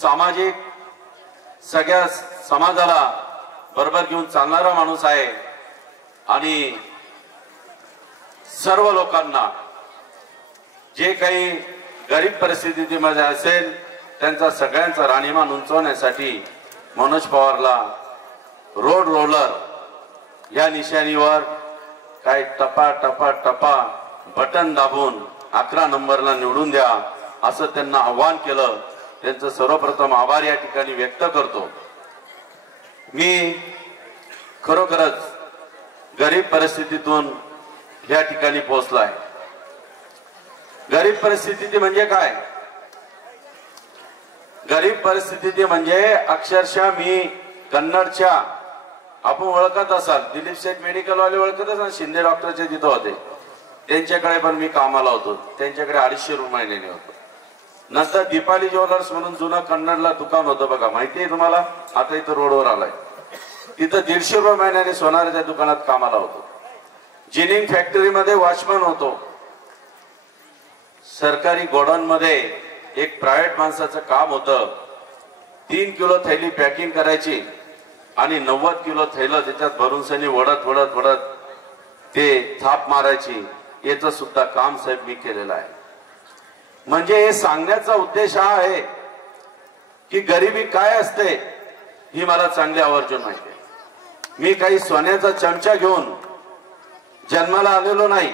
सामाजिक सगळ्या समाजाला बरोबर घेऊन चालणारा माणूस आहे आणि सर्व लोकांना जे काही गरीब परिस्थितीमध्ये असेल त्यांचा सगळ्यांचा राहणीमान उंचवण्यासाठी मनोज पवारला रोड रोलर या निशाणीवर काय टपा टपा टपा बटन दाबून 11 नंबरला निवडून द्या असं त्यांना आव्हान केलं। त्यांचं सर्वप्रथम आभार या ठिकाणी व्यक्त करतो। मी खरोखरच गरीब परिस्थितीतून या ठिकाणी पोहोचलाय। गरीब परिस्थिती म्हणजे काय? गरीब परिस्थिती म्हणजे अक्षरशः मी कन्नडच्या आपण ओळखत असाल दिलीप शेठ मेडिकल वाले ओळखत असाल शिंदे डॉक्टरचे तिथं होते त्यांच्याकडे पण मी कामाला होतो। त्यांच्याकडे 250 रुपये महिन्याने होतो। नंतर दीपाली ज्वेलर्स म्हणून जुनं कन्नडला दुकान होतं बघा, माहिती आहे तुम्हाला? आता इथं रोडवर आलाय। तिथं 150 रुपये महिन्याने सोनाराच्या दुकानात कामाला होतो। जिनिंग फॅक्टरीमध्ये वॉचमन होतो। सरकारी गोडाऊन मध्ये एक प्रायव्हेट माणसाचं काम होतं। 3 किलो थैली पॅकिंग करायची आणि 90 किलो थैलं त्याच्यात भरून सनी वडत वडत वडत ते थाप मारायची। याचं सुद्धा काम साहेब मी केलेलं आहे। म्हणजे हे सांगण्याचा उद्देश हा आहे की गरिबी काय असते ही मला चांगली आवर्जून माहिती आहे। मी काही सोन्याचा चमचा घेऊन जन्माला आलेलो नाही।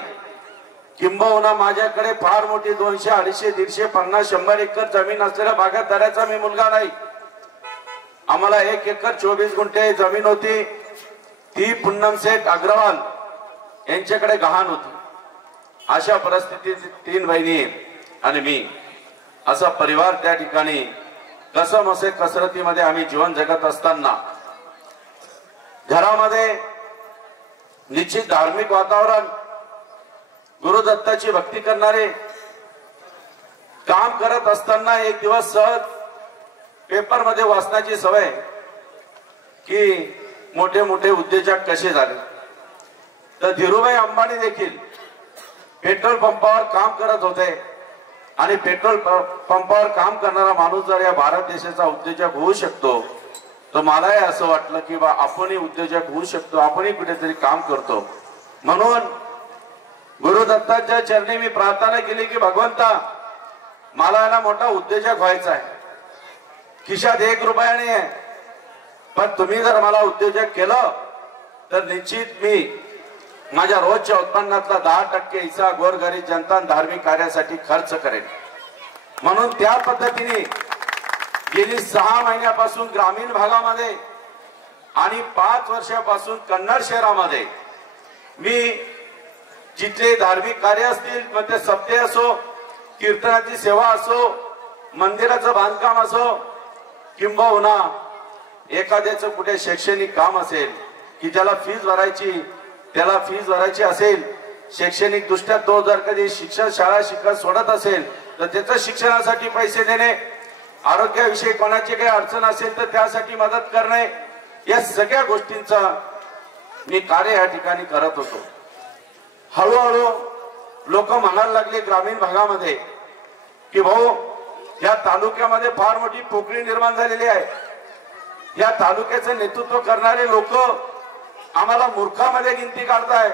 किंबहुना माझ्याकडे फार मोठी 200, 250, 150, 50, 100 एकर जमीन असलेल्या बागायतदाराचा मी मुलगा नाही। आम्हाला 1 एकर 24 गुंठे जमीन होती। ती पुन्नम सेठ अग्रवाल यांच्याकडे गहाण होती। अशा परिस्थितीत 3 बहिणी आणि मी असा परिवार त्या ठिकाणी कसमसे कसरतीमध्ये आम्ही जीवन जगत असताना घरामध्ये निश्चित धार्मिक वातावरण, गुरुदत्ताची भक्ती करणारे काम करत असताना एक दिवस सहज पेपर मध्ये वाचण्याची सवय की मोठे मोठे उद्योजक कसे झाले। तर धीरूभाई अंबानी देखील पेट्रोल पंपावर काम करत होते आणि पेट्रोल पंपावर काम करणारा माणूस जर या भारत देशाचा उद्योजक होऊ शकतो तर मलाही असं वाटलं की बा आपणही उद्योजक होऊ शकतो, आपणही कुठेतरी काम करतो। म्हणून गुरुदत्ताच्या चरणी मी प्रार्थना केली की भगवंता मला ना मोठा उद्योजक व्हायचा आहे। खिशात 1 रुपया नाही आहे, पण तुम्ही जर मला उद्योजक केलं तर निश्चित मी माझ्या रोजच्या उत्पन्नातला 10% हिस्सा गोरगरीब जनता धार्मिक कार्यासाठी खर्च करेन। म्हणून त्या पद्धतीने गेली 6 महिन्यापासून ग्रामीण भागामध्ये आणि 5 वर्षापासून कन्नड शहरामध्ये मी जिथले धार्मिक कार्य असतील, मग ते सप्ते असो, कीर्तनाची सेवा असो, मंदिराचं बांधकाम असो, किंबहुना एखाद्याचं कुठे शैक्षणिक काम असेल की ज्याला फीस भरायची असेल, शैक्षणिक दृष्ट्या तो जर कधी शिक्षण शाळा शिकत सोडत असेल तर त्याच्या शिक्षणासाठी पैसे देणे, आरोग्याविषयी कोणाची काही अडचण असेल तर त्यासाठी मदत करणे, या सगळ्या गोष्टींचा मी कार्य या ठिकाणी करत होतो। हळूहळू लोक म्हणायला लागले ग्रामीण भागामध्ये की भाऊ या तालुक्यामध्ये फार मोठी पोकळी निर्माण झालेली आहे। या तालुक्याचं नेतृत्व करणारे लोक आम्हाला मूर्खामध्ये गिनती काढताय।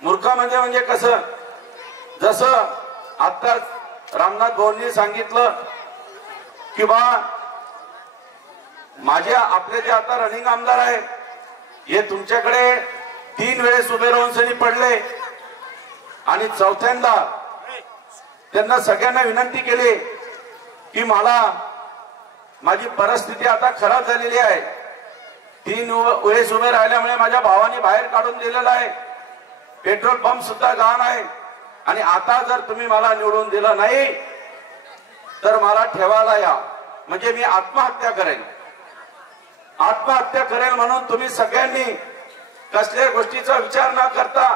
मूर्खामध्ये म्हणजे कसं? जसं आता रामनाथ भाऊंनी सांगितलं की बा आपले जे आता रनिंग आमदार आहे हे तुमच्याकडे 3 वेळेस उभे राहून सनी पडले आणि चौथ्यांदा त्यांना सगळ्यांना विनंती केली की मला माझी परिस्थिती आता खराब झालेली आहे। 3 वेळेस उभे राहिल्यामुळे माझ्या भावाने बाहेर काढून दिलेला आहे। पेट्रोल पंप सुद्धा गहाण आहे आणि आता जर तुम्ही मला निवडून दिलं नाही तर मला ठेवायला या, म्हणजे मी आत्महत्या करेन म्हणून तुम्ही सगळ्यांनी कसल्या गोष्टीचा विचार न करता,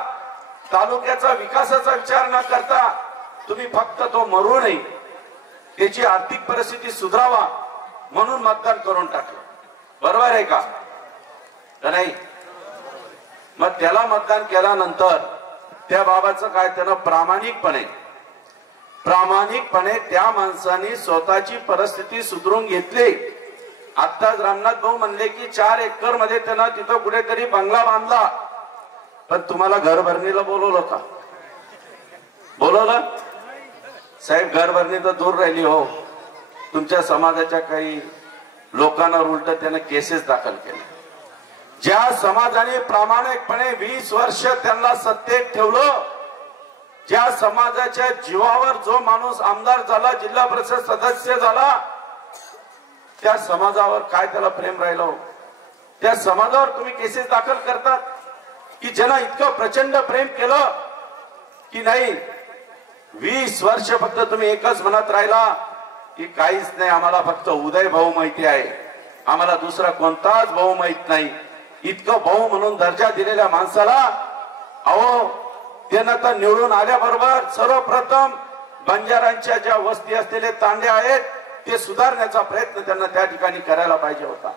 तालुक्याचा विकासाचा विचार न करता तुम्ही फक्त तो मरू नये, त्याची आर्थिक परिस्थिती सुधारावा म्हणून मतदान करून टाकलं। बरोबर आहे का नाही? मग त्याला मतदान केल्यानंतर त्या बाबाचं काय, त्यानं प्रामाणिकपणे त्या माणसाने स्वतःची परिस्थिती सुधारून घेतली. आत्ताच रामनाथ भाऊ म्हणले की 4 एकर मध्ये त्यांना तिथं कुठेतरी बंगला बांधला. पण तुम्हाला घरभरणीला बोलवलं का? बोलवलं? साहेब घरभरणी तर दूर राहिली हो. तुमच्या समाजाच्या काही लोकांना उलट त्याने केसेस दाखल केले. ज्या समाजाने प्रामाणिकपणे 20 वर्ष त्यांना सत्तेत ठेवलं, ज्या समाजाच्या जीवावर जो माणूस आमदार झाला, जिल्हा परिषद सदस्य झाला, त्या समाजावर काय त्याला प्रेम राहिलं? त्या समाजावर तुम्ही केसेस दाखल करतात की ज्यांना इतकं प्रचंड प्रेम केलं की नाही. 20 वर्ष फक्त तुम्ही एकच म्हणत राहिला की काहीच नाही, आम्हाला फक्त उदय भाऊ माहिती आहे, आम्हाला दुसरा कोणताच भाऊ माहित नाही. इतकं भाऊ म्हणून दर्जा दिलेल्या माणसाला अहो त्यांना तर निवडून आल्याबरोबर सर्वप्रथम बंजारांच्या ज्या वस्ती असलेले तांडे आहेत ते सुधारण्याचा प्रयत्न त्यांना त्या ठिकाणी करायला पाहिजे होता.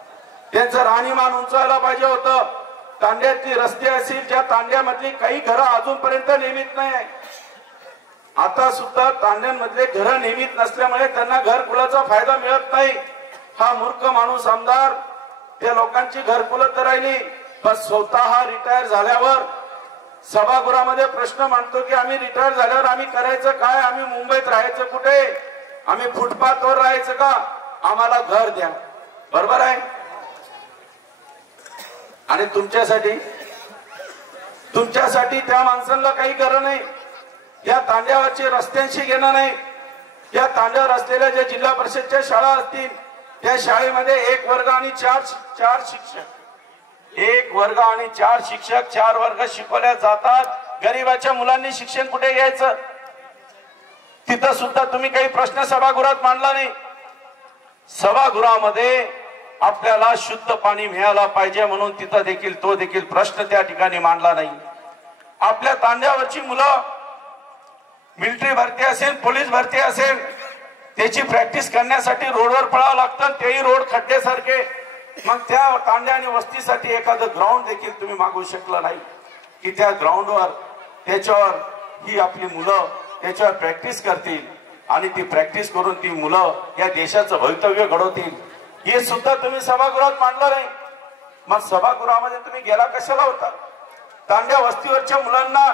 त्यांचं राहणीमान उंचावायला पाहिजे होतं. तांड्यातली रस्ते असतील, ज्या तांड्यामधली काही घरं अजूनपर्यंत नियमित नाही. आता सुद्धा तांड्यांमधले घरं नियमित नसल्यामुळे त्यांना घरकुलाचा फायदा मिळत नाही. हा मूर्ख माणूस आमदार त्या लोकांची घरकुलं तर राहिली, पण स्वतः रिटायर झाल्यावर सभागृहामध्ये प्रश्न मांडतो की आम्ही रिटायर झाल्यावर आम्ही करायचं काय? आम्ही मुंबईत राहायचं कुठे? आम्ही फुटपाथवर राहायचं का? आम्हाला घर द्या. बरोबर आहे. आणि तुमच्यासाठी त्या माणसांना काही गरज नाही. या तांड्यावरचे रस्त्यांशी घेणं नाही. या तांड्यावर असलेल्या ज्या जिल्हा परिषदच्या शाळा असतील त्या शाळेमध्ये 1 वर्ग आणि 4 शिक्षक, 1 वर्ग आणि 4 शिक्षक, 4 वर्ग शिकवल्या जातात. गरीबाच्या मुलांनी शिक्षण कुठे घ्यायचं? तिथं सुद्धा तुम्ही काही प्रश्न सभागृहात मांडला नाही. सभागृहामध्ये आपल्याला शुद्ध पाणी मिळालं पाहिजे म्हणून तिथं देखील तो देखील प्रश्न त्या ठिकाणी मांडला नाही. आपल्या तांड्यावरची मुलं मिलिटरी भरती असेल, पोलीस भरती असेल, त्याची प्रॅक्टिस करण्यासाठी रोडवर पळावं लागतं, तेही रोड खड्ड्यासारखे. मग त्या तांड्या आणि वस्तीसाठी एखादं ग्राउंड देखील तुम्ही मागू शकला नाही की त्या ग्राउंडवर त्याच्यावर ही आपली मुलं त्याच्यावर प्रॅक्टिस करतील आणि ती प्रॅक्टिस करून ती मुलं या देशाचं भवितव्य घडवतील. हे सुद्धा तुम्ही सभागृहात मांडलं नाही. मग सभागृहामध्ये तुम्ही गेला कशाला होता? तांड्या वस्तीवरच्या मुलांना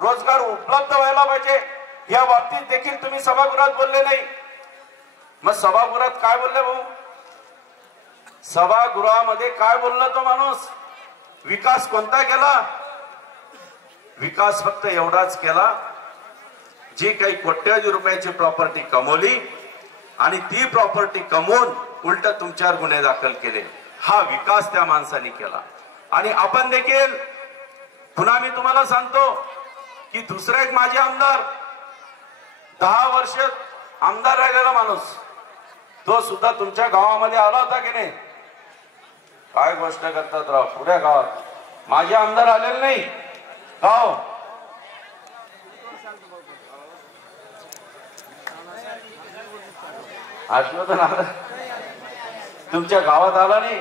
रोजगार उपलब्ध व्हायला पाहिजे या बाबतीत देखील तुम्ही सभागृहात बोलले नाही. मग सभागृहात काय बोलले भाऊ? सभागृहामध्ये काय बोलला तो माणूस? विकास कोणता केला? विकास फक्त एवढाच केला, जी काही कोट्यावधी रुपयाची प्रॉपर्टी कमवली आणि ती प्रॉपर्टी कमवून उलट तुमच्यावर गुन्हे दाखल केले. हा विकास त्या माणसाने केला. आणि आपण देखील पुन्हा मी तुम्हाला सांगतो की दुसरा एक माजी आमदार 10 वर्ष आमदार राहिलेला माणूस, तो सुद्धा तुमच्या गावामध्ये आला होता की नाही? काय गोष्ट करतात राव, पुऱ्या गावात माझे आमदार आलेले नाही. गाव आठवतं आलं, तुमच्या गावात आला नाही.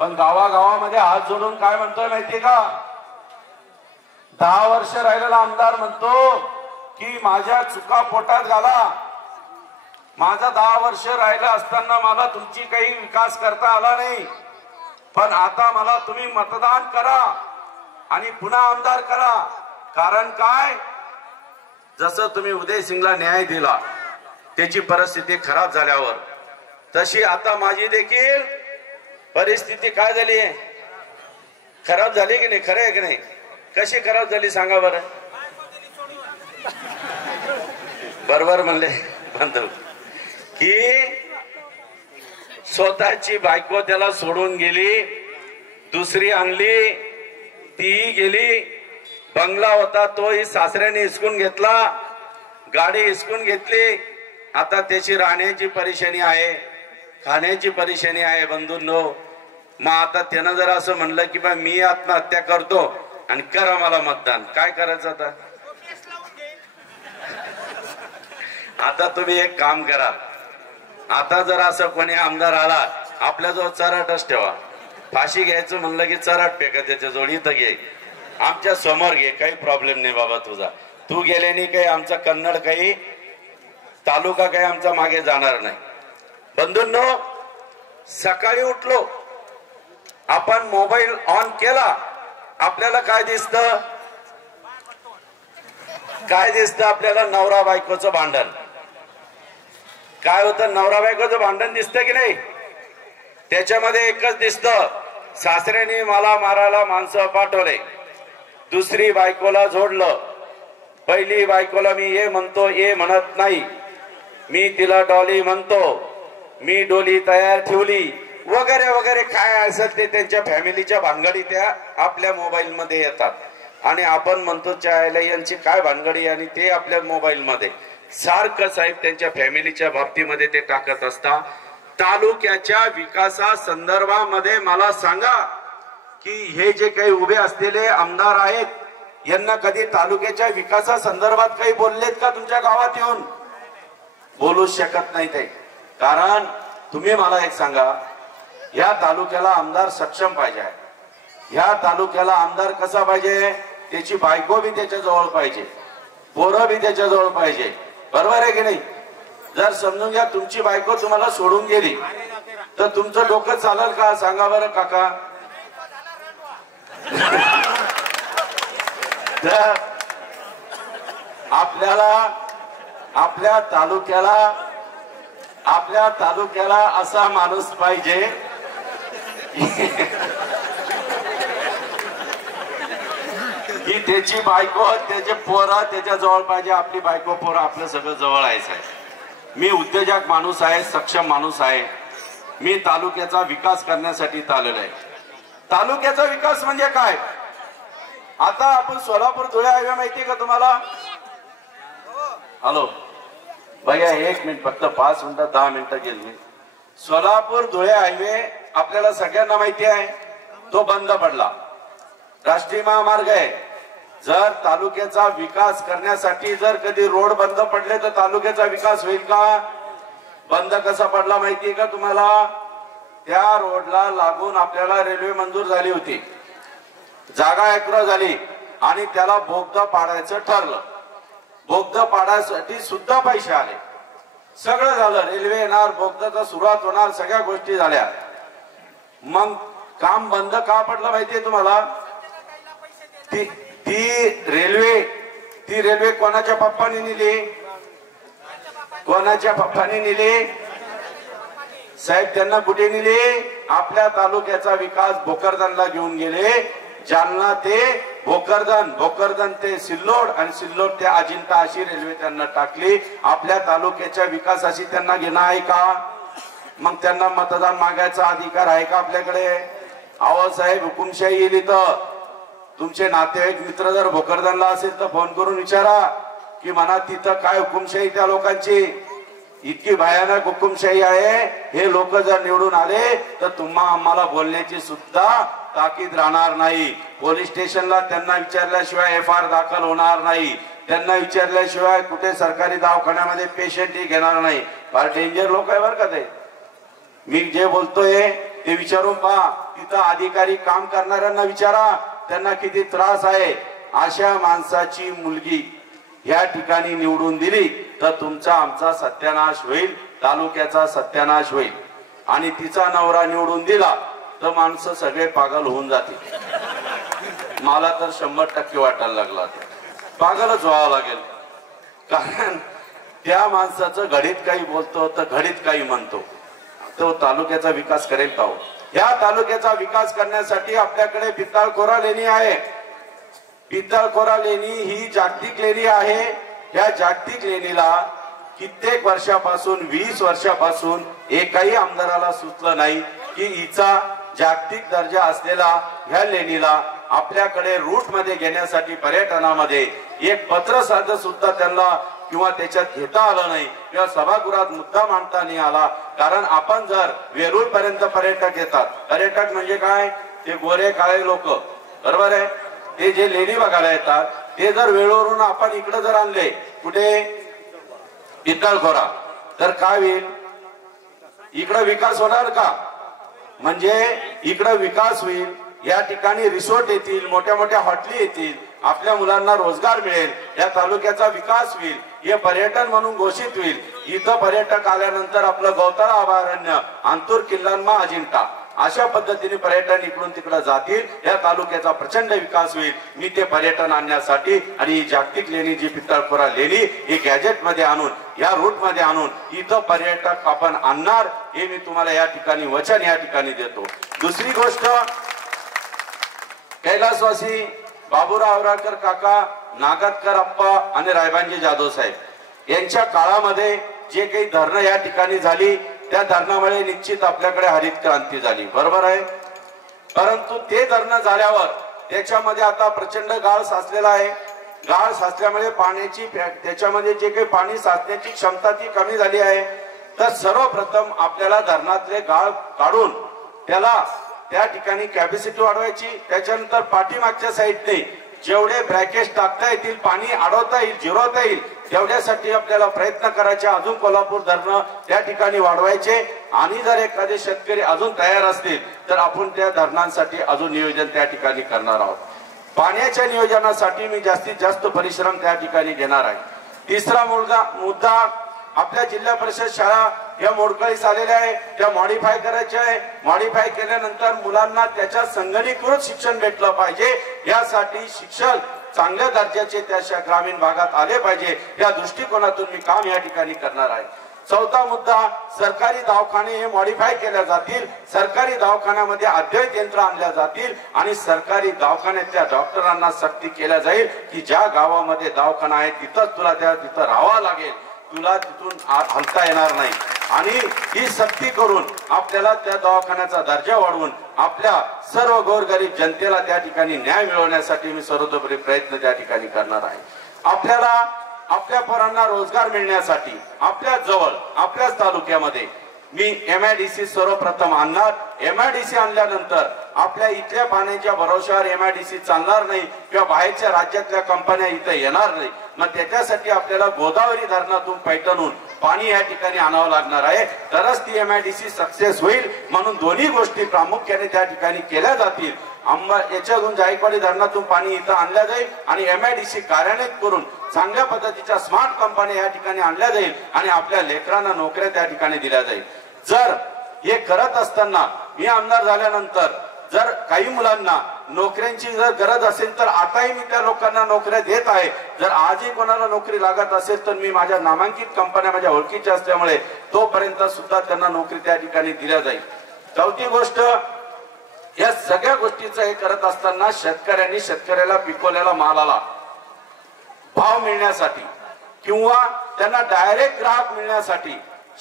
पण गावागावामध्ये हात जोडून काय म्हणतोय माहितीये का? 10 वर्ष राहिलेला आमदार म्हणतो की माझ्या चुका पोटात घाला. माझा 10 वर्ष राहिलं असताना मला तुमची काही विकास करता आला नाही, पण आता मला तुम्ही मतदान करा आणि पुन्हा आमदार करा. कारण काय? जसं तुम्ही उदय सिंगला न्याय दिला त्याची परिस्थिती खराब झाल्यावर, तशी आता माझी देखील परिस्थिती काय झाली आहे? खराब झाली की नाही? खरं आहे की नाही? कशी खराब झाली सांगा बरं. बरोबर म्हणले बांधव की स्वतःची बायको त्याला सोडून गेली, दुसरी आणली, ती गेली. बंगला होता तोही सासऱ्याने हिसकून घेतला, गाडी हिसकून घेतली. आता त्याची राहण्याची परेशानी आहे, खाण्याची परेशानी आहे बंधूंनो. मग आता त्यानं जर असं म्हणलं की बा मी आत्महत्या करतो आणि करा मला मतदान, काय करायचं आता? आता तुम्ही एक काम करा, आता जर असं कोणी आमदार आला आपल्याजवळ चराटच ठेवा. फाशी घ्यायचं म्हणलं की चराट फेका त्याच्या जवळ, इथं घे, आमच्या समोर घे, काही प्रॉब्लेम नाही बाबा तुझा. तू गेल्याने काही आमचा कन्नड काही तालुका काही आमचा मागे जाणार नाही. बंधूंनो, सकाळी उठलो आपण मोबाईल ऑन केला, आपल्याला काय दिसतं? काय दिसतं आपल्याला? नवरा बायकोचं भांडण. काय होतं? नवरा बायकोचं भांडण दिसतं की नाही? त्याच्यामध्ये एकच दिसतं, सासऱ्याने मला मारायला माणसं पाठवले, दुसरी बायकोला जोडलं, पहिली बायकोला मी ये म्हणतो ये म्हणत नाही, मी तिला डॉली म्हणतो, मी डोली तयार ठेवली, वगैरे वगैरे काय असेल ते त्यांच्या फॅमिलीच्या भानगडी त्या आपल्या मोबाईल मध्ये येतात. आणि आपण म्हणतो चायला यांची काय भानगडी, आणि ते आपल्या मोबाईल मध्ये सारखं साहेब त्यांच्या फॅमिलीच्या बाबतीमध्ये ते टाकत असतात. तालुक्याच्या विकासा संदर्भामध्ये मला सांगा की हे जे काही उभे असलेले आमदार आहेत, यांना कधी तालुक्याच्या विकासा संदर्भात काही बोललेत का? तुमच्या गावात येऊन बोलू शकत नाही ते. कारण तुम्ही मला एक सांगा, या तालुक्याला आमदार सक्षम पाहिजे. या तालुक्याला आमदार कसा पाहिजे? त्याची बायको बी त्याच्या जवळ पाहिजे, पोरं बी त्याच्या जवळ पाहिजे. बरोबर आहे की नाही? जर समजून घ्या तुमची बायको तुम्हाला सोडून गेली तर तुमचं डोकं चालेल का? सांगा बरं काका. तर आपल्या तालुक्याला असा माणूस पाहिजे की त्याची बायको त्याचे पोरं त्याच्या जवळ पाहिजे. आपली बायको पोरं आपलं सगळं जवळ आहे. मी उद्योजक माणूस आहे, सक्षम माणूस आहे. मी तालुक्याचा विकास करण्यासाठी आलेलो आहे. तालुक्याचा विकास म्हणजे काय? आता आपण सोलापूर धुळे हायवे माहितीये का तुम्हाला? हॅलो भैया, 1 मिनिट फक्त, 5 मिनिटं 10 मिनिटं गेली. सोलापूर धुळे हायवे आपल्याला सगळ्यांना माहिती आहे, तो बंद पडला. राष्ट्रीय महामार्ग आहे. जर तालुक्याचा विकास करण्यासाठी जर कधी रोड बंद पडले तर तालुक्याचा विकास होईल का? बंद कसा पडला माहितीये का तुम्हाला? त्या रोडला लागून आपल्याला रेल्वे मंजूर झाली होती, जागा ऍक्रो झाली आणि त्याला बोगदा पाडायचं ठरलं. बोगदा पाडायसाठी सुद्धा पैसे आले, सगळं झालं. रेल्वे येणार, बोगदाचा सुरुवात होणार, सगळ्या गोष्टी झाल्या. मग काम बंद का पडलं माहितीये तुम्हाला? ती रेल्वे कोणाच्या पप्पाने नेली? कोणाच्या पप्पाने नेली साहेब? त्यांना कुठे नेली? आपल्या तालुक्याचा विकास भोकरदनला घेऊन गेले. जालना ते भोकरदन, भोकरदन ते सिल्लोड आणि सिल्लोड ते अजिंठा अशी रेल्वे त्यांना टाकली. आपल्या तालुक्याच्या विकासाशी त्यांना घेणं आहे का? मग त्यांना मतदान मागायचा अधिकार आहे का आपल्याकडे? अहो साहेब, हुकुमशाही येईल इथं. तुमचे नातेवाईक मित्र जर भोकरदनला असेल तर फोन करून विचारा की म्हणा तिथं काय हुकुमशाही त्या लोकांची. इतकी भयानक हुकुमशाही आहे. हे लोक जर निवडून आले तर आम्हाला बोलण्याची सुद्धा ताकीद राहणार नाही. पोलीस स्टेशनला त्यांना विचारल्याशिवाय FIR दाखल होणार नाही. त्यांना विचारल्याशिवाय कुठे सरकारी दवाखान्यामध्ये पेशंटही घेणार नाही. फार डेंजर लोक आहे बरं का ते. मी जे बोलतोय ते विचारून पहा. तिथं अधिकारी काम करणाऱ्यांना विचारा त्यांना किती त्रास आहे. अशा माणसाची मुलगी या ठिकाणी निवडून दिली तर तुमचा आमचा सत्यानाश होईल, तालुक्याचा सत्यानाश होईल. आणि तिचा नवरा निवडून दिला तर माणसं सगळे पागल होऊन जातील. मला तर 100% वाटायला लागला, पागलच व्हावं लागेल. कारण त्या माणसाचं घडीत काही बोलतो तर घडीत काही म्हणतो. तो तालुक्याचा विकास करेल का हो? या तालुक्याचा विकास करण्यासाठी आपल्याकडे पित्ताळखोरा लेणी आहे. पित्ताळखोरा लेणी ही जागतिक लेणी आहे. या जागतिक लेणीला कित्येक वर्षापासून, 20 वर्षापासून एकाही आमदाराला सुचलं नाही की हिचा जागतिक दर्जा असलेला ह्या लेणीला आपल्याकडे रूट मध्ये घेण्यासाठी पर्यटनामध्ये एक पत्र साधं सुद्धा त्यांना किंवा त्याच्यात घेता आलं नाही किंवा सभागृहात मुद्दा मांडता नाही आला. कारण आपण जर वेरूळ पर्यंत पर्यटक येतात, पर्यटक म्हणजे काय? ते गोरे काळे लोक, बरोबर आहे. ते जे लेणी बघायला येतात ते जर वेळूवरून आपण इकडे जर आणले कुठे पित्ताळखोरा तर काय होईल? इकडे विकास होणार का? म्हणजे इकडे विकास होईल. या ठिकाणी रिसॉर्ट येतील, मोठ्या मोठ्या हॉटेली येतील आपल्या मुलांना रोजगार मिळेल, या तालुक्याचा विकास होईल, हे पर्यटन म्हणून घोषित होईल। इथं पर्यटक आल्यानंतर आपलं गौताळा अभयारण्य, अंतूर किल्लांमा, अजिंठा अशा पद्धतीने पर्यटन इकडून तिकडे जातील, या तालुक्याचा प्रचंड विकास होईल। मी ते पर्यटन आणण्यासाठी आणि जागतिक लेणी जी पितळखोरा लेणी ही गॅजेट मध्ये आणून, या रूट मध्ये आणून इथं पर्यटक आपण आणणार, हे मी तुम्हाला या ठिकाणी वचन या ठिकाणी देतो। दुसरी गोष्ट, कैलासवासी बाबूराव आवराकर काका, नागतकर अप्पा आणि रायबांजी जाधव साहेब यांच्या काळामध्ये जे काही धरणं या ठिकाणी झाली, त्या धरणामुळे निश्चित आपल्याकडे हरित क्रांती झाली, बरोबर आहे। परंतु ते धरण झाल्यावर त्याच्यामध्ये आता प्रचंड गाळ साचलेला आहे। गाळ साचल्यामुळे पाण्याची, त्याच्यामध्ये जे काही पाणी साचण्याची क्षमता ती कमी झाली आहे। तर सर्वप्रथम आपल्याला धरणातले गाळ काढून त्याला त्या ठिकाणी कॅपॅसिटी वाढवायची। त्याच्यानंतर पाठीमागच्या साईडने जेवढे ब्रॅकेट टाकता येतील, पाणी अडवता येईल, जिरवता येईल, तेवढ्यासाठी आपल्याला प्रयत्न करायचे। अजून कोल्हापूर धरण त्या ठिकाणी वाढवायचे आणि जर एखादे शेतकरी अजून तयार असतील तर आपण त्या धरणांसाठी अजून नियोजन त्या ठिकाणी करणार आहोत। पाण्याच्या नियोजनासाठी मी जास्तीत जास्त परिश्रम त्या ठिकाणी घेणार आहे। तिसरा मुद्दा, आपल्या जिल्हा परिषद शाळा या मोडकळीस आलेल्या आहे, त्या मॉडिफाय करायच्या आहे। मॉडिफाय केल्यानंतर मुलांना त्याच्या संगणकीकृत शिक्षण भेटलं पाहिजे, यासाठी शिक्षण चांगल्या दर्जाचे त्या ग्रामीण भागात आले पाहिजे, या दृष्टिकोनातून मी काम या ठिकाणी करणार आहे। चौथा मुद्दा, सरकारी दवाखाने हे मॉडिफाय केले जातील, सरकारी दवाखान्यामध्ये अद्ययावत यंत्र आणल्या जातील आणि सरकारी दवाखान्यातल्या डॉक्टरांना सक्ती केल्या जाईल की ज्या गावामध्ये दवाखाना आहे तिथं राहावं लागेल, तुला तिथून हलता येणार नाही। आणि ही सक्ती करून आपल्याला त्या दवाखान्याचा दर्जा वाढवून आपल्या सर्व गोरगरीब जनतेला त्या ठिकाणी न्याय मिळवण्यासाठी मी सर्वतोपरी प्रयत्न त्या ठिकाणी करणार आहे। आपल्याला आपल्या पोरांना रोजगार मिळण्यासाठी आपल्या जवळ, आपल्याच तालुक्यामध्ये मी MIDC सर्वप्रथम आणणार। MIDC आणल्यानंतर आपल्या इथल्या पाण्याच्या भरोश्यावर MIDC चालणार नाही किंवा बाहेरच्या राज्यातल्या कंपन्या इथे येणार नाही। मग त्याच्यासाठी आपल्याला गोदावरी धरणातून पैठणून पाणी या ठिकाणी आणावं लागणार आहे, तरच ती MIDC सक्सेस होईल। म्हणून दोन्ही गोष्टी प्रामुख्याने त्या ठिकाणी केल्या जातील। याच्यातून जायकवाडी धरणातून पाणी इथं आणल्या जाईल आणि MIDC कार्यान्वित करून चांगल्या पद्धतीच्या स्मार्ट कंपन्या या ठिकाणी आणल्या जाईल आणि आपल्या लेकरांना नोकऱ्या त्या ठिकाणी दिल्या जाईल। जर हे करत असताना मी आमदार झाल्यानंतर जर काही मुलांना नोकऱ्यांची जर गरज असेल तर आताही मी त्या लोकांना नोकऱ्या देत आहे। जर आजही कोणाला नोकरी लागत असेल तर मी माझ्या नामांकित कंपन्या माझ्या ओळखीच्या असल्यामुळे तोपर्यंत सुद्धा त्यांना नोकरी त्या ठिकाणी दिल्या जाईल। चौथी गोष्ट, या सगळ्या गोष्टीचं हे करत असताना शेतकऱ्यांनी शेतकऱ्याला पिकवलेला मालाला भाव मिळण्यासाठी किंवा त्यांना डायरेक्ट ग्राहक मिळण्यासाठी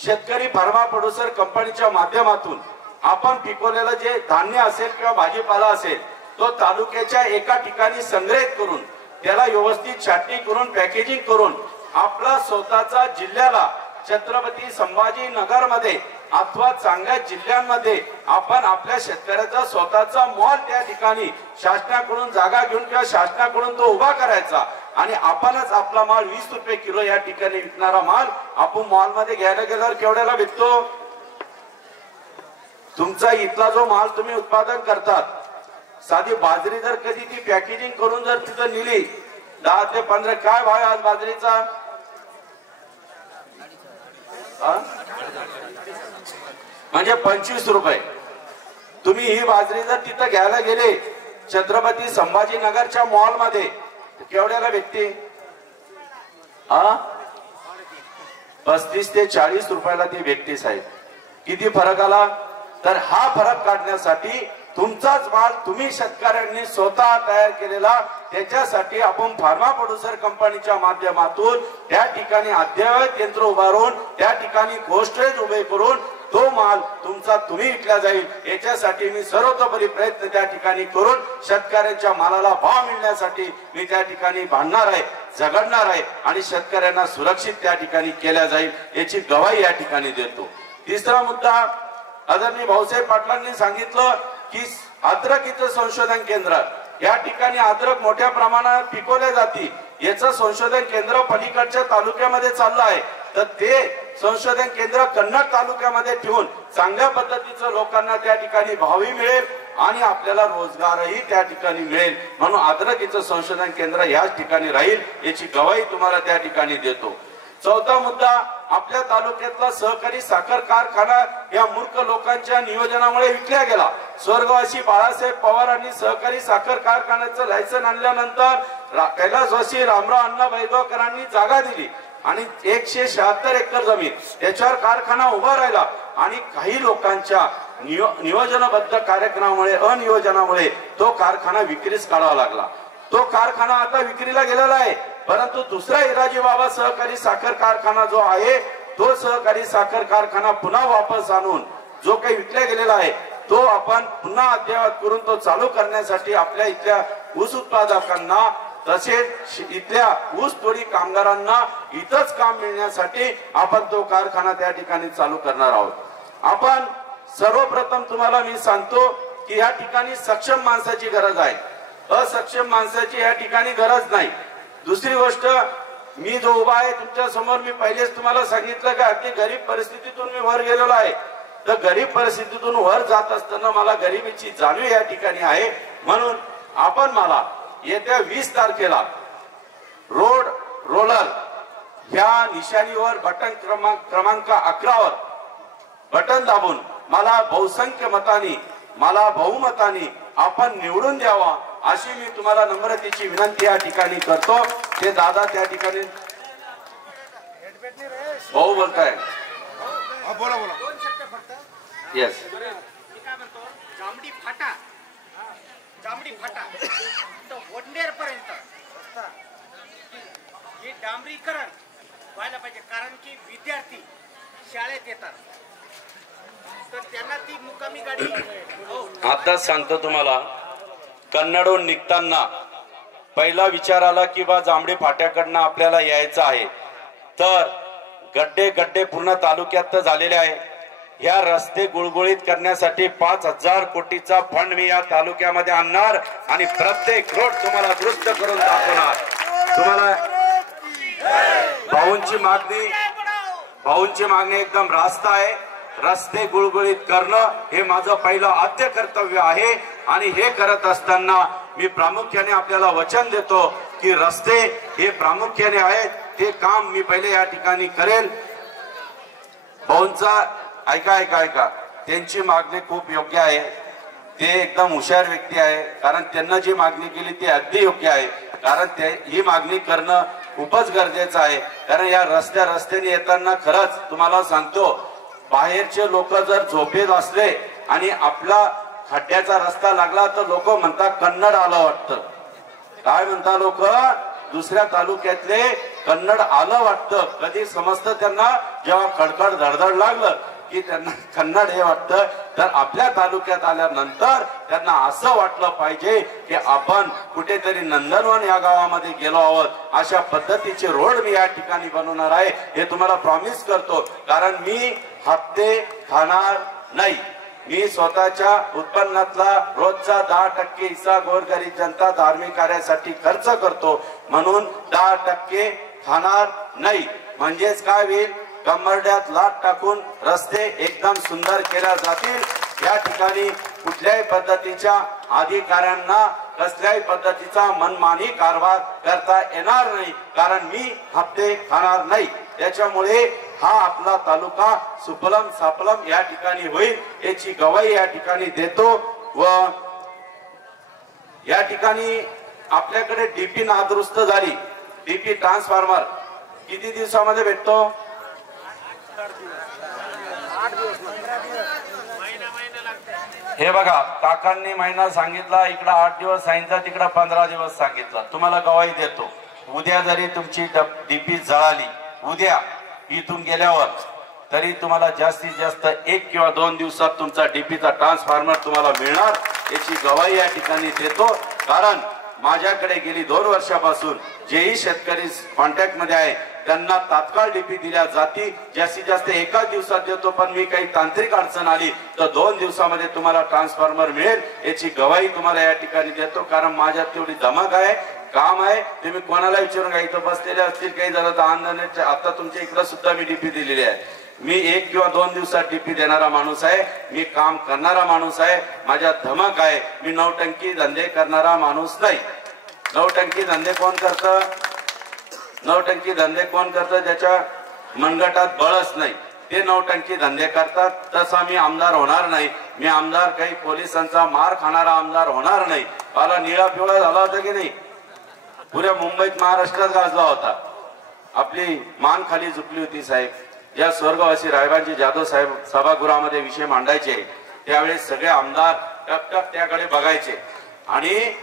शेतकरी फार्मा प्रोड्युसर कंपनीच्या माध्यमातून आपण पिकवलेलं जे धान्य असेल किंवा भाजीपाला असेल तो तालुक्याच्या एका ठिकाणी संग्रहित करून त्याला व्यवस्थित छाटणी करून पॅकेजिंग करून आपला स्वतःचा जिल्ह्याला छत्रपती संभाजीनगर मध्ये अथवा चांगल्या जिल्ह्यांमध्ये आपण आपल्या शेतकऱ्याचा स्वतःचा मॉल त्या ठिकाणी शासनाकडून जागा घेऊन किंवा शासनाकडून तो उभा करायचा आणि आपणच आपला माल 20 रुपये किलो या ठिकाणी विकणारा माल आपण मॉल मध्ये घ्यायला गेल्यावर केवढ्याला विकतो? तुमचा इथला जो माल तुम्ही उत्पादन करतात, साधी बाजरी जर कधी ती पॅकेजिंग करून जर तिथं नेली 10 ते 15, काय भाव आज बाजरीचा? म्हणजे 25 रुपये। तुम्ही ही बाजरी जर तिथं घ्यायला गेले छत्रपती संभाजीनगरच्या मॉल मध्ये केवढ्याला विकते? 35 ते 40 रुपयाला ती विकते साहेब। किती फरक आला? तर हा फरक काढण्यासाठी तुमचाच माल तुम्ही शेतकऱ्यांनी स्वतः तयार केलेला, त्याच्यासाठी आपण फार्मा प्रोड्युसर कंपनीच्या माध्यमातून त्या ठिकाणी अद्ययावत यंत्र उभारून त्या ठिकाणी कोल्ड स्टोरेज उभे करून तो माल तुमचा तुम्ही विकला जाईल। याच्यासाठी मी सर्वतोपरी प्रयत्न त्या ठिकाणी करून शेतकऱ्यांच्या मालाला भाव मिळण्यासाठी मी त्या ठिकाणी भांडणार आहे, झगडणार आहे आणि शेतकऱ्यांना सुरक्षित त्या ठिकाणी केल्या जाईल याची ग्वाही या ठिकाणी देतो। तिसरा मुद्दा, आदरणीय भाऊसाहेब पाटलांनी सांगितलं की अद्रकीचं संशोधन केंद्र, या ठिकाणी अद्रक मोठ्या प्रमाणात पिकवले जाते, याचं संशोधन केंद्र पलीकडच्या तालुक्यामध्ये चाललं आहे। तर ते संशोधन केंद्र कन्नड तालुक्यामध्ये ठेवून चांगल्या पद्धतीचं लोकांना त्या ठिकाणी भावही मिळेल, आणि आपल्याला रोजगारही त्या ठिकाणी मिळेल. म्हणून अद्रकीचं संशोधन केंद्र याच ठिकाणी राहील याची गवाही तुम्हाला त्या ठिकाणी देतो. चौथा मुद्दा, आपल्या तालुक्यातला सहकारी साखर कारखाना या मूर्ख लोकांच्या नियोजनामुळे विकला गेला. स्वर्गवासी बाळासाहेब पवारांनी सहकारी साखर कारखान्याचं लायसन आणल्यानंतर कैलासवासी रामराव अण्णा वैद्यकरांनी जागा दिली आणि 176 एकर जमीन त्याच्यावर कारखाना उभा राहिला. आणि काही लोकांच्या नियोजनबद्ध कार्यक्रमामुळे अनियोजनामुळे तो कारखाना विक्रीस काढावा लागला. तो कारखाना आता विक्रीला गेलेला आहे. परंतु दुसरा हिराजी बाबा सहकारी साखर कारखाना जो आहे तो सहकारी साखर कारखाना पुन्हा वापस आणून जो काही विकला गेलेला आहे तो आपण पुन्हा अद्ययावत करून तो चालू करण्यासाठी आपल्या इथल्या ऊस उत्पादकांना तसेच इथल्या ऊस तोडी कामगारांना इथंच काम मिळण्यासाठी आपण तो कारखाना त्या ठिकाणी चालू करणार आहोत. आपण सर्वप्रथम तुम्हाला मी सांगतो की या ठिकाणी सक्षम माणसाची गरज आहे, असक्षम माणसाची या ठिकाणी गरज नाही. दुसरी गोष्ट, मी जो उभा आहे तुमच्या समोर, मी पहिलेच तुम्हाला सांगितलं की अगदी गरीब परिस्थितीतून मी वर गेलेलो आहे. तर गरीब परिस्थितीतून वर जात असताना मला गरिबीची जाणीव या ठिकाणी आहे. म्हणून आपण मला येत्या 20 तारखेला रोड रोलर ह्या निशाणीवर बटन क्रमांक 11 वर बटन दाबून मला बहुसंख्य मतांनी, मला बहुमतांनी आपण निवडून द्यावा अशी मी तुम्हाला नम्रतेची विनंती या ठिकाणी करतो. ते दादा त्या ठिकाणी भाऊ बोलताय. बोला बोला. येस. जांभडी फाटा तर वडनेर पर्यंत हे डांबरीकरण व्हायला पाहिजे. कारण की विद्यार्थी शाळेत येतात तर त्यांना ती मुकामी गाडी. आताच सांगतो तुम्हाला, कन्नडहून निघताना पहिला विचार आला की बा जांभडी फाट्याकडनं आपल्याला यायचं आहे. तर गड्डे पूर्ण तालुक्यात झालेले आहे. या रस्ते गुळगुळीत करण्यासाठी 5,000 कोटीचा फंड मी या तालुक्यामध्ये आणणार आणि प्रत्येक रोड तुम्हाला दुरुस्त करून दाखवणार. तुम्हाला भाऊंची मागणी एकदम रास्त आहे. रस्ते गुळगुळीत करणं हे माझं पहिलं आद्य कर्तव्य आहे. आणि हे करत असताना मी प्रामुख्याने आपल्याला वचन देतो की रस्ते हे प्रामुख्याने आहेत, ते काम मी पहिले या ठिकाणी करेल. भाऊंचा ऐका, त्यांची मागणी खूप योग्य आहे. ते एकदम हुशार व्यक्ती आहे. कारण त्यांना जी मागणी केली ती अगदी योग्य आहे. कारण ही मागणी करणं खूपच गरजेचं आहे. कारण या रस्त्याने येताना खरंच तुम्हाला सांगतो, बाहेरचे लोक जर झोपेत असले आणि आपला खड्ड्याचा रस्ता लागला तर लोक म्हणतात कन्नड आलं वाटतं. काय म्हणता लोक? दुसऱ्या तालुक्यातले कन्नड आलं वाटतं. कधी समजतं त्यांना जेव्हा खडखड धडधड लागलं की त्यांना कन्नड हे वाटतं. तर आपल्या तालुक्यात आल्यानंतर त्यांना असं वाटलं पाहिजे की आपण कुठेतरी नंदनवन या गावामध्ये गेलो आहोत. अशा पद्धतीचे रोड मी या ठिकाणी बनवणार आहे, हे तुम्हाला प्रॉमिस करतो. कारण मी हप्ते खाणार नाही. मी स्वतःच्या उत्पन्नातला रोजचा 10% हिस्सा गोरगरीब जनता धार्मिक कार्यासाठी खर्च करतो. म्हणून 10% खाणार नाही. म्हणजेच काय होईल, कंबरड्यात लाट टाकून रस्ते एकदम सुंदर केल्या जातील. या ठिकाणी कुठल्याही पद्धतीच्या अधिकाऱ्यांना कसल्याही पद्धतीचा मनमानी कारभार करता येणार नाही. कारण मी हप्ते खाणार नाही. त्याच्यामुळे हा आपला तालुका सुफलम साफलम या ठिकाणी होईल याची गवाही या ठिकाणी देतो. व या ठिकाणी आपल्याकडे डीपी नादुरुस्त झाली. डीपी ट्रान्सफॉर्मर किती दिवसामध्ये भेटतो? 8 दिवस. हे बघा, काकांनी महिना सांगितला, इकडं 8 दिवस सांगितलं, तिकडं 15 दिवस सांगितलं. तुम्हाला गवाही देतो, उद्या जरी तुमची डीपी जळाली, उद्या इथून गेल्यावर, तरी तुम्हाला जास्तीत जास्त 1 किंवा 2 दिवसात तुमचा डीपीचा ट्रान्सफॉर्मर तुम्हाला मिळणार याची गवाही या ठिकाणी देतो. कारण माझ्याकडे गेली 2 वर्षापासून जेही शेतकरी कॉन्टॅक्ट मध्ये आहे त्यांना तात्काळ डीपी दिल्या जाती. जास्तीत जास्त 1 दिवसात देतो, पण मी काही तांत्रिक अडचण आली तर 2 दिवसामध्ये तुम्हाला ट्रान्सफॉर्मर मिळेल याची गवाही तुम्हाला या ठिकाणी देतो. कारण माझ्यात तेवढी धमक आहे, काम आहे. तुम्ही कोणाला विचारून घ्या, इथं बसलेले असतील काही जरा 10 आता तुमच्या इकडे सुद्धा मी डीपी दिलेली आहे. मी 1 किंवा 2 दिवसात डीपी देणारा माणूस आहे, मी काम करणारा माणूस आहे, माझ्या धमक आहे, मी नौटंकी धंदे करणारा माणूस नाही। नौटंकी धंदे कोण करतं? नौटंकी धंदे कोण करतं? ज्याच्या मनगटात बळच नाही ते नौटंकी धंदे करतात। तसा मी आमदार होणार नाही, मी आमदार काही पोलिसांचा मार खाणारा आमदार होणार नाही। मला निळा पिवळा झाला होता की नाही? पुऱ्या मुंबईत महाराष्ट्रात गाजला होता, आपली मान खाली झुकली होती साहेब। ज्या स्वर्गवासी रायबांजी जाधव साहेब सभागृहामध्ये विषय मांडायचे त्यावेळेस सगळे आमदार टपटप त्याकडे बघायचे आणि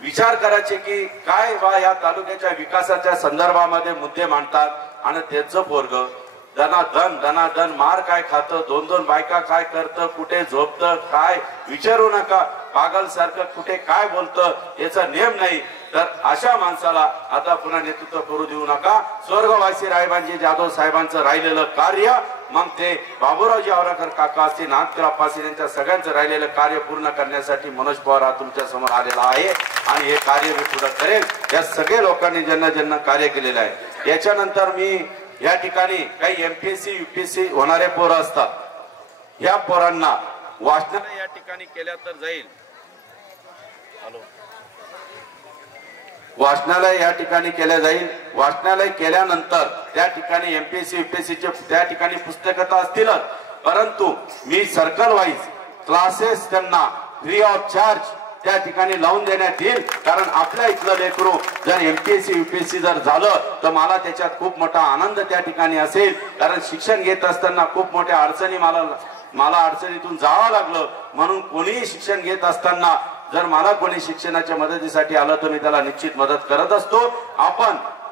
विचार करायचे की काय बा या तालुक्याच्या विकासाच्या संदर्भामध्ये मुद्दे मांडतात आणि त्याचं पोरग धनाधन मार काय खातं, 2-2 बायका काय करतं, कुठे झोपतं काय विचारू नका, पागल सारखं कुठे काय बोलतं याचा नेम नाही। तर अशा माणसाला आता पुन्हा नेतृत्व करू देऊ नका। स्वर्गवासी रायबांजी जाधव साहेबांचं राहिलेलं कार्य, मग ते बाबूरावजी आवराकर काका असतील, नाथकराप्पा असतील, यांच्या सगळ्यांचं राहिलेलं कार्य पूर्ण करण्यासाठी मनोज पवार हा तुमच्या समोर आलेला आहे आणि हे कार्य मी पुढे करेल। या सगळे लोकांनी ज्यांना कार्य केलेलं आहे। याच्यानंतर मी या ठिकाणी काही एमपीएससी यूपीएससी होणारे पोरं असतात, या पोरांना वाचनालय या ठिकाणी केल्या तर जाईल। वाचनालय या ठिकाणी केल्या जाईल। वाचनालय केल्यानंतर त्या ठिकाणी एमपीएससी यूपीएससीचे त्या ठिकाणी पुस्तकं तर असतीलच, परंतु मी सर्कल वाईज क्लासेस त्यांना फ्री ऑफ चार्ज त्या ठिकाणी लावून देण्यात येईल। कारण आपल्या इथलं लेकरू जर एमपीएससी यूपीएससी जर झालं तर मला त्याच्यात खूप मोठा आनंद त्या ठिकाणी असेल। कारण शिक्षण घेत असताना खूप मोठ्या अडचणी मला अडचणीतून जावं लागलं, म्हणून कोणीही शिक्षण घेत असताना जर मला कोणी शिक्षणाच्या मदतीसाठी आलं तर मी त्याला निश्चित मदत करत असतो।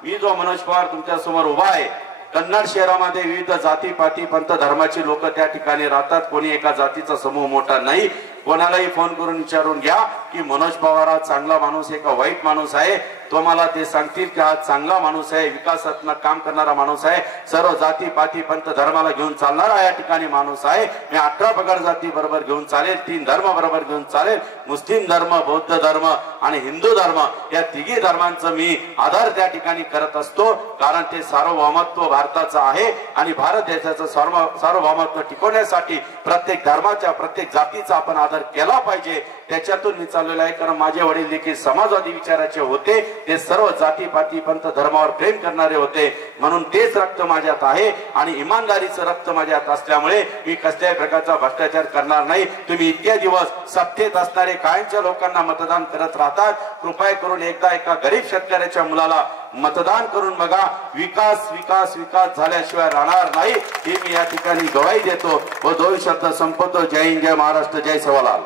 मी जो मनोज पवार तुमच्या समोर उभा आहे, कन्नड शहरामध्ये विविध जाती पाती पंथ धर्माची लोक त्या ठिकाणी राहतात, कोणी एका जातीचा समूह मोठा नाही। कोणालाही फोन करून विचारून घ्या की मनोज पवार हा चांगला माणूस आहे का वाईट माणूस आहे, तुम्हाला ते सांगतील की हा चांगला माणूस आहे, विकासात्मक काम करणारा माणूस आहे, सर्व जाती पाती पंथ धर्माला घेऊन चालणारा या ठिकाणी माणूस आहे। मी 18 पगड जाती बरोबर घेऊन चालेल, 3 धर्म बरोबर घेऊन चालेल, मुस्लिम धर्म, बौद्ध धर्म आणि हिंदू धर्म या तिघी धर्मांचं मी आदर त्या ठिकाणी करत असतो। कारण ते सार्वभौमत्व भारताचं आहे आणि भारत देशाचं सार्वभौमत्व टिकवण्यासाठी प्रत्येक धर्माच्या प्रत्येक जातीचा आपण आदर केला पाहिजे। त्याच्यातून मी चाललेला आहे। कारण माझे वडील देखील समाजवादी विचाराचे होते, ते सर्व जाती पाती पंथ धर्मावर प्रेम करणारे होते, म्हणून तेच रक्त माझ्यात आहे आणि इमानदारीचं रक्त माझ्यात असल्यामुळे मी कसल्याही प्रकारचा भ्रष्टाचार करणार नाही। तुम्ही इतके दिवस सत्तेत असणारे कायमच्या लोकांना मतदान करत राहतात, कृपया करून एकदा एका गरीब शेतकऱ्याच्या मुलाला मतदान करून बघा, विकास विकास विकास झाल्याशिवाय राहणार नाही ही मी या ठिकाणी गवाही देतो व 2 शब्द संपवतो। जय हिंद, जय महाराष्ट्र, जय सेवालाल।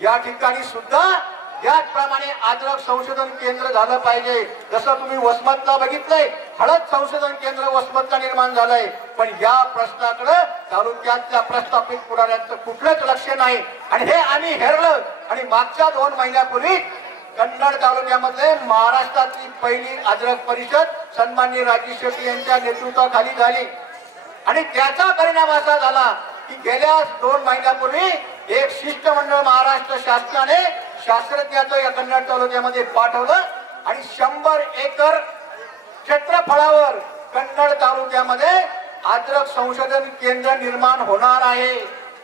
या ठिकाणी सुद्धा याचप्रमाणे अद्रक संशोधन केंद्र झालं पाहिजे। जसं तुम्ही वसमतला बघितलंय, हळद संशोधन केंद्र वसमतला निर्माण झालंय, पण या प्रश्नाकडे तालुक्यातल्या प्रस्थापित पुढाऱ्यांचं कुठलंच लक्ष नाही आणि हे आम्ही हेरलं। आणि मागच्या 2 महिन्यापूर्वी कन्नड तालुक्यामध्ये महाराष्ट्रातली पहिली अद्रक परिषद सन्माननीय राजेश शेट्टी यांच्या नेतृत्वाखाली झाली आणि त्याचा परिणाम असा झाला की गेल्या 2 महिन्यापूर्वी एक शिष्टमंडळ महाराष्ट्र शासनाने शास्त्रज्ञाचं या कन्नड तालुक्यामध्ये पाठवलं आणि 100 एकर क्षेत्रफळावर कन्नड तालुक्यामध्ये अद्रक संशोधन केंद्र निर्माण होणार आहे।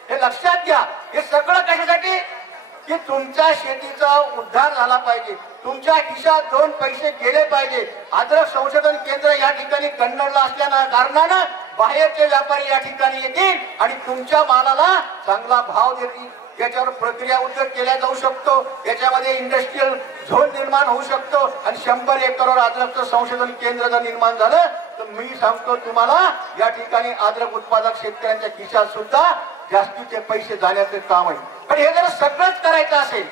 हे लक्षात घ्या। हे सगळं कशासाठी की तुमच्या शेतीचा उद्धार झाला पाहिजे, तुमच्या खिशात 2 पैसे गेले पाहिजे। अद्रक संशोधन केंद्र या ठिकाणी कन्नडला असल्यानं कारणानं बाहेरचे व्यापारी या ठिकाणी येतील आणि तुमच्या मालाला चांगला भाव देतील। याच्यावर प्रक्रिया उद्योग केला जाऊ शकतो, याच्यामध्ये इंडस्ट्रियल झोन निर्माण होऊ शकतो आणि 100 एकरवर अद्रकचं संशोधन केंद्र जर निर्माण झालं तर मी सांगतो तुम्हाला या ठिकाणी अद्रक उत्पादक शेतकऱ्यांच्या खिशात सुद्धा जास्तीचे पैसे जाण्याचे काम आहे। पण हे जर सगळंच करायचं असेल,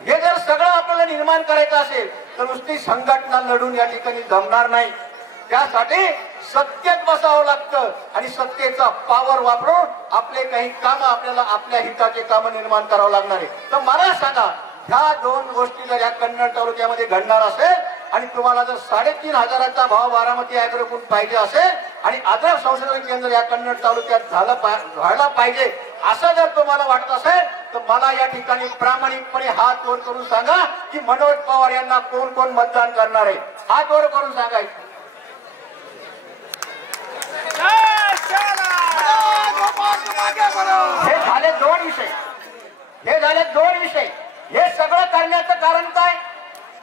हे जर सगळं आपल्याला निर्माण करायचं असेल तर नुसती संघटना लढून या ठिकाणी जमणार नाही। त्यासाठी सत्तेत बसावं लागतं आणि सत्तेचा पावर वापरून आपले काही काम आपल्याला आपल्या हिताचे काम निर्माण करावं लागणार आहे। तर मला सांगा, ह्या 2 गोष्टी जर या कन्नड तालुक्यामध्ये घडणार असेल आणि तुम्हाला जर 3,500चा भाव बारामती ॲग्रोकून पाहिजे असेल आणि अद्रक संशोधन केंद्र या कन्नड तालुक्यात व्हायला पाहिजे असं जर तुम्हाला वाटत असेल तर मला या ठिकाणी प्रामाणिकपणे हात वर करून सांगा की मनोज पवार यांना कोण कोण मतदान करणार आहे। हात वर करून सांगायचं। विषय, हे झाले दोन विषय. हे सगळं करण्याचं कारण काय?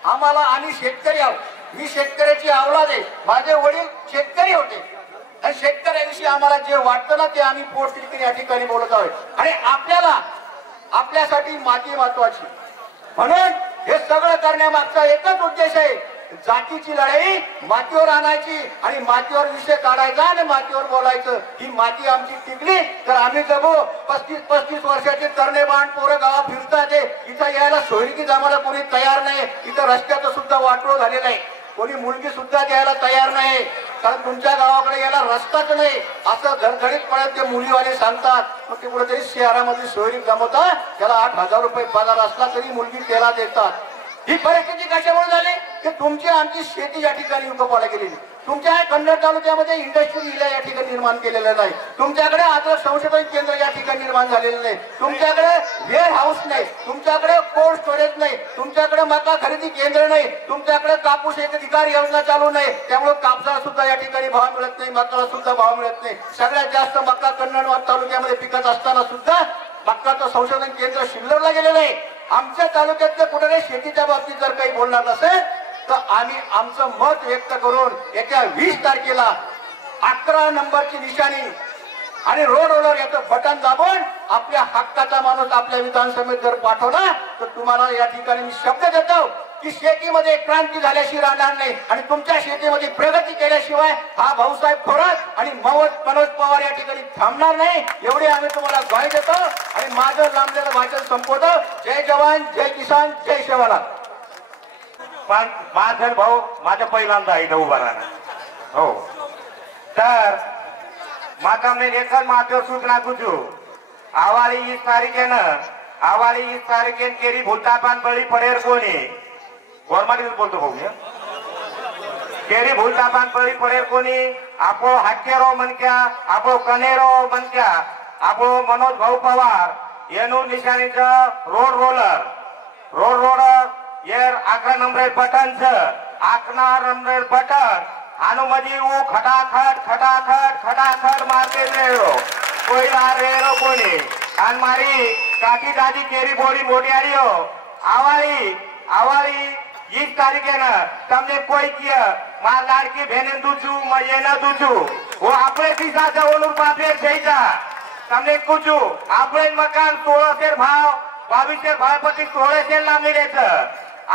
आम्हाला, आम्ही शेतकरी आहोत. मी शेतकऱ्याची औलाद आहे. माझे वडील शेतकरी होते आणि शेतकऱ्याविषयी आम्हाला जे वाटतं ना ते आम्ही पोटतिडकीने या ठिकाणी बोलत आहोत. आणि आपल्यासाठी माती महत्वाची. म्हणून हे सगळं करण्यामागचा एकच उद्देश आहे, जातीची लढाई मातीवर आणायची आणि मातीवर विषय काढायचा आणि मातीवर बोलायचं. ही माती आमची टिकली तर आम्ही जगू. 35 वर्षाचे तरणे-बाण पोरं गावात फिरतात. इथं यायला सोयरीकी जमायला कोणी तयार नाही. इथं रस्त्याचं सुद्धा वाटोळ झालेलं आहे. कोणी मुलगी सुद्धा द्यायला तयार नाही, कारण तुमच्या गावाकडे यायला रस्ताच नाही असं धडधडीतपणे ते मुलीवाले सांगतात. मग ते कुठेतरी शहरामध्ये सोयरीक जमवतात. त्याला 8,000 रुपये पगार असला तरी मुलगी त्याला देतात. ही परिस्थिती कशामुळे झाली की तुमची आमची शेती या ठिकाणी विकोपाला गेलेली. तुमच्या कन्नड तालुक्यामध्ये इंडस्ट्री या ठिकाणी निर्माण केलेलं नाही. तुमच्याकडे अद्रक संशोधन केंद्र या ठिकाणी निर्माण झालेलं नाही. तुमच्याकडे वेअर हाऊस नाही. तुमच्याकडे कोल्ड स्टोरेज नाही. तुमच्याकडे मका खरेदी केंद्र नाही. तुमच्याकडे कापूस एकाधिकार योजना चालू नाही. त्यामुळे कापसाला सुद्धा या ठिकाणी भाव मिळत नाही. मकाला सुद्धा भाव मिळत नाही. सगळ्यात जास्त मका कन्नड तालुक्यामध्ये पिकत असताना सुद्धा मकाचं संशोधन केंद्र शिल्लरला गेलेलं आहे. आमच्या तालुक्यातल्या कुठे शेतीच्या बाबतीत जर काही बोलणार असेल तर आम्ही आमचं मत व्यक्त करून येत्या 20 तारखेला 11 नंबरची निशाणी आणि रोड रोलर याचं बटन दाबून आपल्या हक्काचा माणूस आपल्या विधानसभेत जर पाठवला तर तुम्हाला या ठिकाणी मी शब्द देतो की शेतीमध्ये क्रांती झाल्याशिवाय राहणार नाही आणि तुमच्या शेतीमध्ये प्रगती केल्याशिवाय हा भाऊसाहेब थोरात आणि मनोज पवार या ठिकाणी थांबणार नाही. एवढे आम्ही तुम्हाला ग्वाही देतो आणि माझं लांबलेलं भाषण संपवतो. जय जवान, जय किसान, जय शिवलाल. पण माझं भाऊ माझं पहिल्यांदा इथं उभा राहणार. हो तर माता मी एकच मात्र सूचना कुचू आवाळी 20 तारीखेनं आवाळी 20 तारीखेन केरी भूलतापान बळी पडेर कोणी गव्हर्नमेंट बोलतो भाऊ मी केरी भूलतापान बळी पडेर कोणी आपो हाकेरो मनक्या आपो कनेरो मनक्या आपो मनोज भाऊ पवार येनू निशाणीचं रोड रोलर येर 11 नंबर बटन 11 नंबर बटन हानुमदी ऊ खटाखट मारते रेरो कोयला रेरो कोणी आणि मारी काठी दादी केरी बोडी मोठी आली हो आवाळी 20 तारीखेनं તમને કોઈ કે માર લાડકી બેને દૂચું મયે ન દૂચું હું આપણે પીસા જવાનું પાપે થઈ જા તમને પૂછું આપણે મકાન 16 ભાવ 22 ભાવ પછી 16 ના મળે છે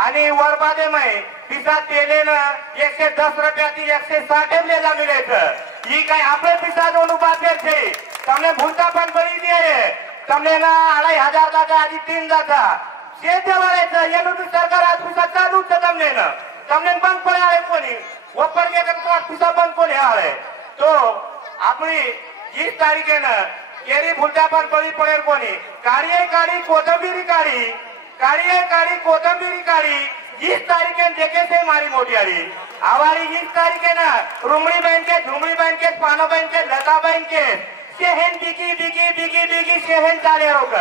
आणि वरबादे मै पिसा तेलेनं 110 रुपयाથી 160 લેલા મળે છે. ઈ કઈ આપણે પીસા જવાનું પાપે છે. તમને ભૂલતા પણ પડી દે તમને ના 2500 દાદા આજી 3 દાદા शेत वाळायचं येणं सरकार आज पिसा चालू તમને બંધ પડે આળે કોની વપર કે पिसा બંધ કોને આળે તો આપણી 20 તારીખેनं કેરી ભૂલતા પણ પડી પડે કોની કાળી કોથંબીરી કાળી 20 તારીખે દેખે છે મારી મોટિયાળી આવાળી 20 તારીખેના રૂમડી બેંકે ઝુમડી બેંકે પાનો બેંકે લતા બેંકે शहन बिगी शहन चाले रोक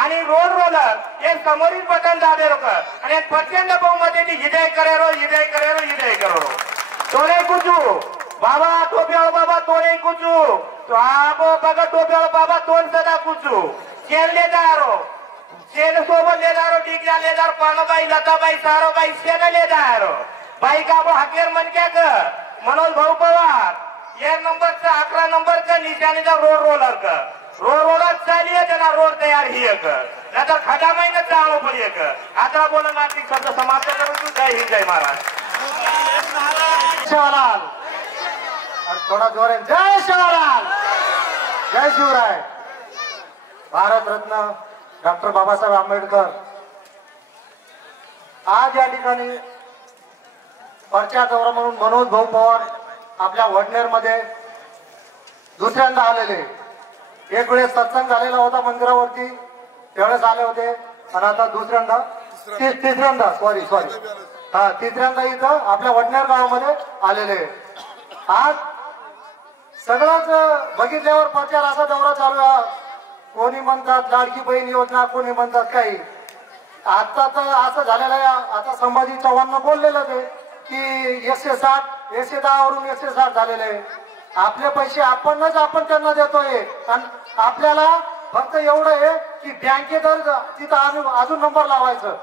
आणि रोड रोलर हे समोरील बटन दाबे रोक आणि प्रचंड बहुमते हिदय करो तोरे कुचू बाबा टोप्याळ बाबा तोरे कुचू तो आबो बघा टोप्याळ बाबा तोन सदा कुचू शेन लेदारो शेन सोबत लेदारो डिग्या लेदार पानोबाई लताबाई सारोबाई शेन लेदारो बाई का हाकेर मनक्या ग मनोज भाऊ पवार ये नंबर 11 नंबर का निशानी का रोड रोलर चालिए जना रोड तयार ही नंतर खड्डा महिन्यात जावं पडे आता बोला नाती शब्द समाप्त करू तू जय हिंद जय महाराज शिवलाल थोडा जोरे जय शिवलाल जय शिवराय. भारत रत्न डॉक्टर बाबासाहेब आंबेडकर आज या ठिकाणी पर्चा दौरा म्हणून मनोज भाऊ पवार आपल्या वडनेर मध्ये दुसऱ्यांदा आलेले. एक वेळेस सत्संग झालेला होता मंदिरावरती त्यावेळेस आले होते आणि आता तिसऱ्यांदा तिसऱ्यांदा इथं आपल्या वडनेर गावामध्ये आलेले. आज सगळंच बघितल्यावर प्रचार असा दौरा चालू आहे. कोणी म्हणतात लाडकी बहीण योजना कोणी म्हणतात काही. आता तर असं झालेलं आहे आता संभाजी चव्हाण बोललेलं ते की 110 वरून 160 झालेले आहे. आपले पैसे आपण त्यांना देतोय आणि आपल्याला फक्त एवढं आहे की बँकेत तिथं आम्ही अजून नंबर लावायचं,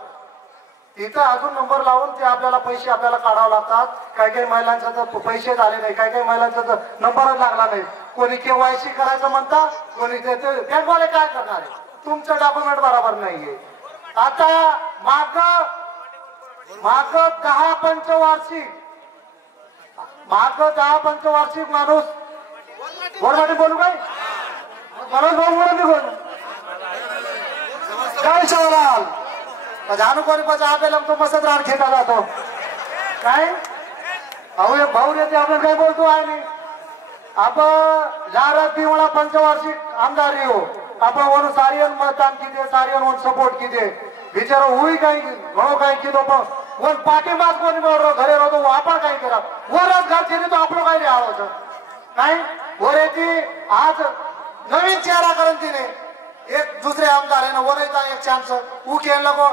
तिथं अजून नंबर लावून ते आपल्याला पैसे आपल्याला काढावं लागतात. काही काही महिलांचा तर पैसे झाले नाही, काही काही महिलांचा तर नंबरच लागला नाही. कोणी KYC करायचं म्हणता, कोणी बँकवाले काय करणार आहे, तुमचं डॉक्युमेंट बरोबर नाहीये. आता माग 10 पंचवार्षिक माणूस बोलवाटी बोलू काय मनोज भाऊ बोलून निघून काय शिवलाल अनुकोरी पाचा आपल्याला तो मसत रान खेळला जातो काय अहो एक भाऊ येते आपण काय बोलतो आहे आपण लारा पिवळा पंचवार्षिक आमदार हो आपण वरून सारियन मतदान किती सारियन वन सपोर्ट किती बिचारो हुई काही घणो काही किदो पण वन पाठीमाग कोणी बोलरो घरे राहतो आपण काय करा वरच घर केली तो आपण काय आलो काय वर येते आज नवीन चेहरा करून तिने एक दुसरे आमदार आहे ना वरचा एक चान्स ऊ केला गो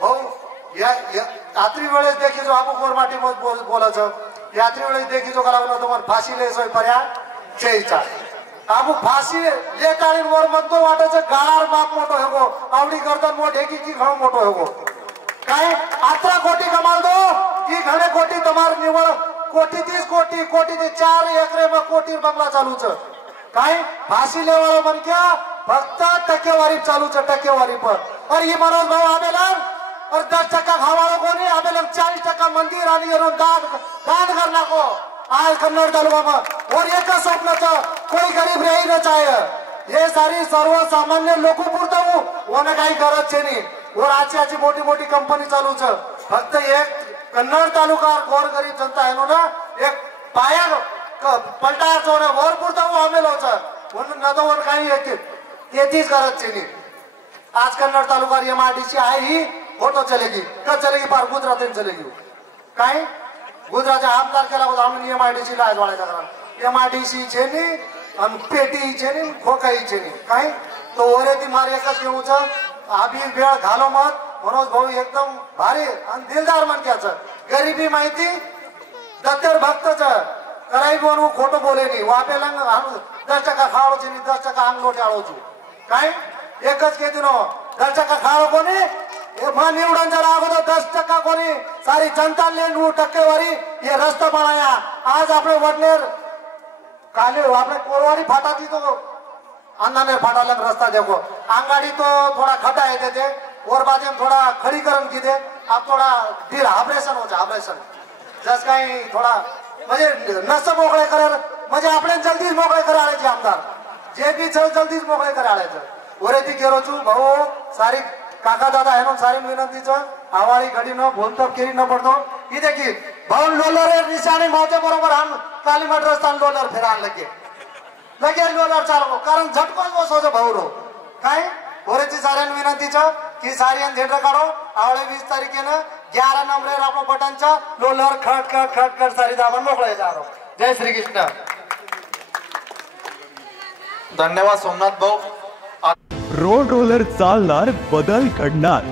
भाऊ या रात्री वेळेस देखील आपण कोरमाटी बोलायचं यात्री वेळेस देखील जो करावं तुम्हाला फाशी ले सोय पर्या चेचा आबू फाशी लेटाळी वर म्हणतो वाटायचं गाळार बाप मोठो हेगो आवडी गर्दन मोठे की घणो मोठो हेगो काय 18 कोटी कमाल दो की घणे कोटी तुम्हार निवळ कोटी 30 कोटी कोटी ते 4 एकरे में कोटी बंगला चालूच काय फाशी लेवाळो म्हण क्या फक्त टक्केवारी चालूच टक्केवारी पर और ये मनोज भाऊ आवेला और 10% खावाळो कोणी आवेला 40% मंदिर आणि दान करना को आज कन्नड़ तालुका में और एक स्वप्न कोई गरीब रही न चाहे ये सारी सर्वसामान्य लोक पुरता होना काही गरज नहीं और आजची मोठी मोठी कंपनी चालू फक्त एक कन्नड़ तालुका गोर गरीब जनता है ना एक पाया पलटायचो वर पुरता आमेलो म्हणून न तो काही येतीच गरज नहीं आज कन्नड़ तालुका MIDC आहे ही फोटो चलेगी कब चलेगी पार गुजरात चलेगी काय गुजरातच्या आमदार केला होता आम्ही MIDC लाज वाढायचा करा MIDC चे नाही आणि पेटी चे नाही खोकाई चे नाही काय तो ओरे ती मार एकच घेऊच आभी वेळ घालो मत मनोज भाऊ एकदम भारी आणि दिलदार मनक्याचं गरीबी माहिती दत्तर भक्तच कराई बनवू खोटं बोले नाही वापेला 10% खावो ची 10% अंगलोटे आळो छु काय एकच घेतो नो 10% खावो कोणी निवडून जर अगोदर 10% कोणी सारी जनता ले 9% ये रस्ता बनाया आज अपने वडनेर काले अपने कोरवारी फाटा दी तो अन्ना ने फाटा लग रास्ता देखो आंगाड़ी तो थोड़ा खड्डा है देते और बाजू में थोड़ा खड़ीकरण की दे अब थोड़ा दिल ऑपरेशन हो जाए ऑपरेशन जस कहीं थोड़ा म्हणजे नस मोकळे करे म्हणजे आपण जल्दीच मोकळे करायचे आमदार जे बी जल्दीच मोकळे करायचे ओरे ती केरो छु भाऊ सारी काका दादा है ना सारी विनंतीचं आवाळी घडी न भोलतप केली न पडतो ही देखील भाऊ लोलर निशाने माझ्या बरोबर आण कालीमठ रस्तान लोलर फिरायला लगे लोलर चालवो कारण झटकोच बसवतो भाऊ रो काय ओरेची साऱ्यान विनंतीचं की साऱ्यान झेंडा काढो आवळे 20 तारखेनं 11 नंबर आपण बटनचा लोलर खट खट खट खट सारी दाबन मोकळे जारो जय श्री कृष्ण धन्यवाद सोमनाथ भाऊ रोड रोलर चालणार बदल घडणार